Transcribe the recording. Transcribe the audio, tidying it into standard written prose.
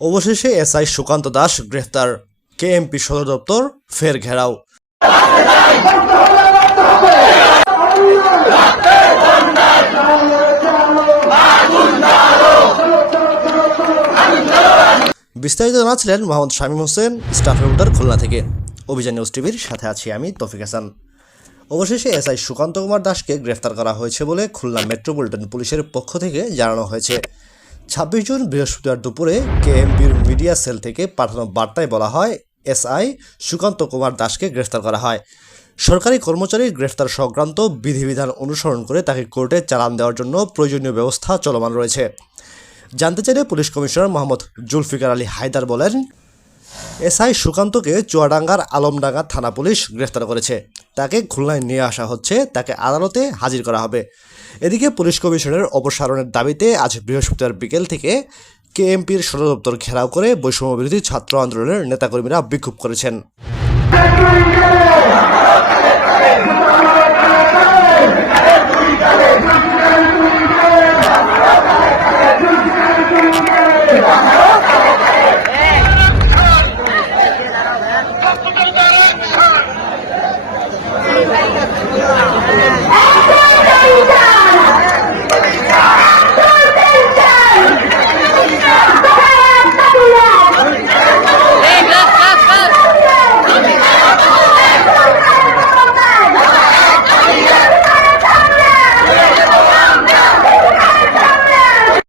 অবশেষে এসআই সুকান্ত দাস গ্রেফতার, কেএমপি সদর দপ্তর ফের ঘেরাও। বিস্তারিত জানাচ্ছিলেন মোহাম্মদ শামীম হোসেন, স্টাফ রিপোর্টার খুলনা থেকে। অভিযান নিউজ টিভির সাথে আছি আমি তৌফিক হাসান। অবশেষে এসআই সুকান্ত কুমার দাসকে গ্রেফতার করা হয়েছে বলে খুলনা মেট্রোপলিটন পুলিশের পক্ষ থেকে জানানো হয়েছে। 26 জুন বৃহস্পতিবার দুপুরে কেএমপির মিডিয়া সেল থেকে পাঠানো বার্তায় বলা হয়, এসআই সুকান্ত কুমার দাসকে গ্রেফতার করা হয়। সরকারি কর্মচারীর গ্রেফতার সংক্রান্ত বিধিবিধান অনুসরণ করে তাকে কোর্টে চালান দেওয়ার জন্য প্রয়োজনীয় ব্যবস্থা চলমান রয়েছে। জানতে চাইলে পুলিশ কমিশনার মোহাম্মদ জুলফিকার আলী হায়দার বলেন, এসআই সুকান্তকে চুয়াডাঙ্গার আলমডাঙ্গা থানা পুলিশ গ্রেফতার করেছে। তাকে খুলনায় নিয়ে আসা হচ্ছে, তাকে আদালতে হাজির করা হবে। এদিকে পুলিশ কমিশনের অপসারণের দাবিতে আজ বৃহস্পতিবার বিকেল থেকে কেএমপির সদর দপ্তর ঘেরাও করে বৈষম্যবিরোধী ছাত্র আন্দোলনের নেতাকর্মীরা বিক্ষোভ করেছেন।